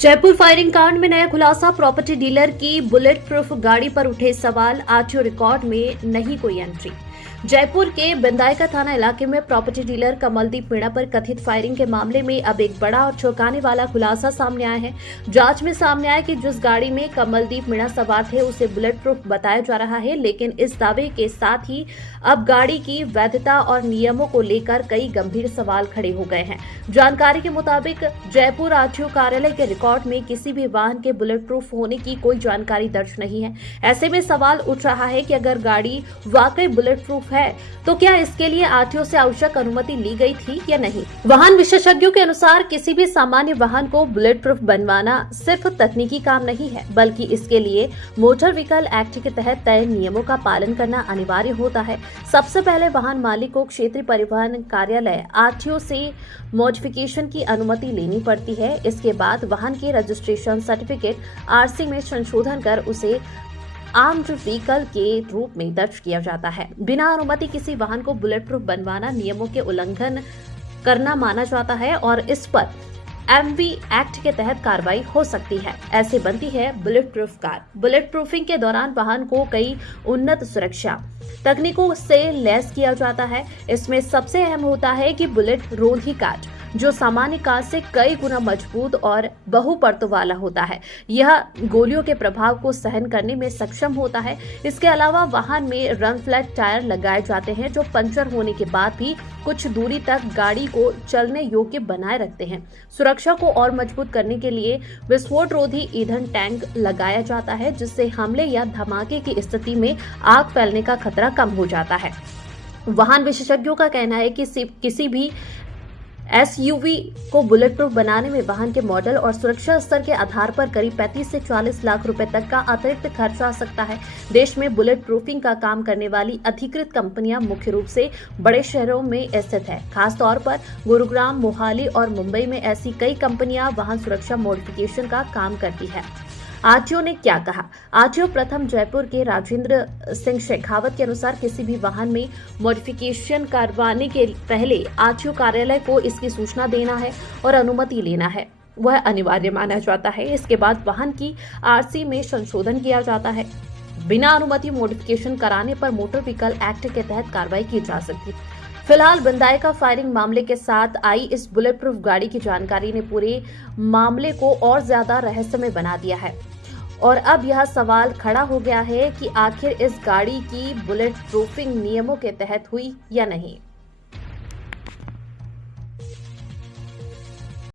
Jaipur firing कांड में नया खुलासा। प्रॉपर्टी डीलर की बुलेट प्रूफ गाड़ी पर उठे सवाल, आरटीओ रिकॉर्ड में नहीं कोई एंट्री। जयपुर के बिंदायका थाना इलाके में प्रॉपर्टी डीलर कमलदीप मीणा पर कथित फायरिंग के मामले में अब एक बड़ा और चौंकाने वाला खुलासा सामने आया है। जांच में सामने आया कि जिस गाड़ी में कमलदीप मीणा सवार थे उसे बुलेट प्रूफ बताया जा रहा है, लेकिन इस दावे के साथ ही अब गाड़ी की वैधता और नियमों को लेकर कई गंभीर सवाल खड़े हो गए हैं। जानकारी के मुताबिक जयपुर आरटीओ कार्यालय के रिकॉर्ड में किसी भी वाहन के बुलेट प्रूफ होने की कोई जानकारी दर्ज नहीं है। ऐसे में सवाल उठ रहा है कि अगर गाड़ी वाकई बुलेट प्रूफ है तो क्या इसके लिए आरटीओ से आवश्यक अनुमति ली गई थी या नहीं। वाहन विशेषज्ञों के अनुसार किसी भी सामान्य वाहन को बुलेट प्रूफ बनवाना सिर्फ तकनीकी काम नहीं है, बल्कि इसके लिए मोटर व्हीकल एक्ट के तहत तय नियमों का पालन करना अनिवार्य होता है। सबसे पहले वाहन मालिक को क्षेत्रीय परिवहन कार्यालय आरटीओ से मॉडिफिकेशन की अनुमति लेनी पड़ती है। इसके बाद वाहन के रजिस्ट्रेशन सर्टिफिकेट आरसी में संशोधन कर उसे आर्म्ड व्हीकल के रूप में दर्ज किया जाता है। बिना अनुमति किसी वाहन को बुलेट प्रूफ बनवाना नियमों के उल्लंघन करना माना जाता है और इस पर एमवी एक्ट के तहत कार्रवाई हो सकती है। ऐसे बनती है bullet proof car. Bullet proofing के दौरान वाहन को कई उन्नत सुरक्षा तकनीकों से लैस किया जाता है। इसमें सबसे अहम होता है कि बुलेट रोधी कांच, जो सामान्य कांच से कई गुना मजबूत और बहुपरतों वाला होता है, यह गोलियों के प्रभाव को सहन करने में सक्षम होता है। इसके अलावा वाहन में रन फ्लैट टायर लगाए जाते हैं, जो पंचर होने के बाद भी कुछ दूरी तक गाड़ी को चलने योग्य बनाए रखते हैं। सुरक्षा को और मजबूत करने के लिए विस्फोट रोधी ईंधन टैंक लगाया जाता है, जिससे हमले या धमाके की स्थिति में आग फैलने का खतरा कम हो जाता है। वाहन विशेषज्ञों का कहना है कि किसी भी एसयूवी को बुलेट प्रूफ बनाने में वाहन के मॉडल और सुरक्षा स्तर के आधार पर करीब 35 से 40 लाख रुपए तक का अतिरिक्त खर्च आ सकता है। देश में बुलेट प्रूफिंग का काम करने वाली अधिकृत कंपनियां मुख्य रूप से बड़े शहरों में स्थित है। खासतौर पर गुरुग्राम, मोहाली और मुंबई में ऐसी कई कंपनियां वाहन सुरक्षा मॉडिफिकेशन का काम करती है। आरटीओ ने क्या कहा? आरटीओ प्रथम जयपुर के राजेंद्र सिंह शेखावत के अनुसार किसी भी वाहन में मॉडिफिकेशन करवाने के पहले आरटीओ कार्यालय को इसकी सूचना देना है और अनुमति लेना है, वह अनिवार्य माना जाता है। इसके बाद वाहन की आरसी में संशोधन किया जाता है। बिना अनुमति मॉडिफिकेशन कराने पर मोटर व्हीकल एक्ट के तहत कार्रवाई की जा सकती है। फिलहाल बिंदायका फायरिंग मामले के साथ आई इस बुलेट प्रूफ गाड़ी की जानकारी ने पूरे मामले को और ज्यादा रहस्यमय बना दिया है और अब यह सवाल खड़ा हो गया है कि आखिर इस गाड़ी की बुलेट प्रूफिंग नियमों के तहत हुई या नहीं।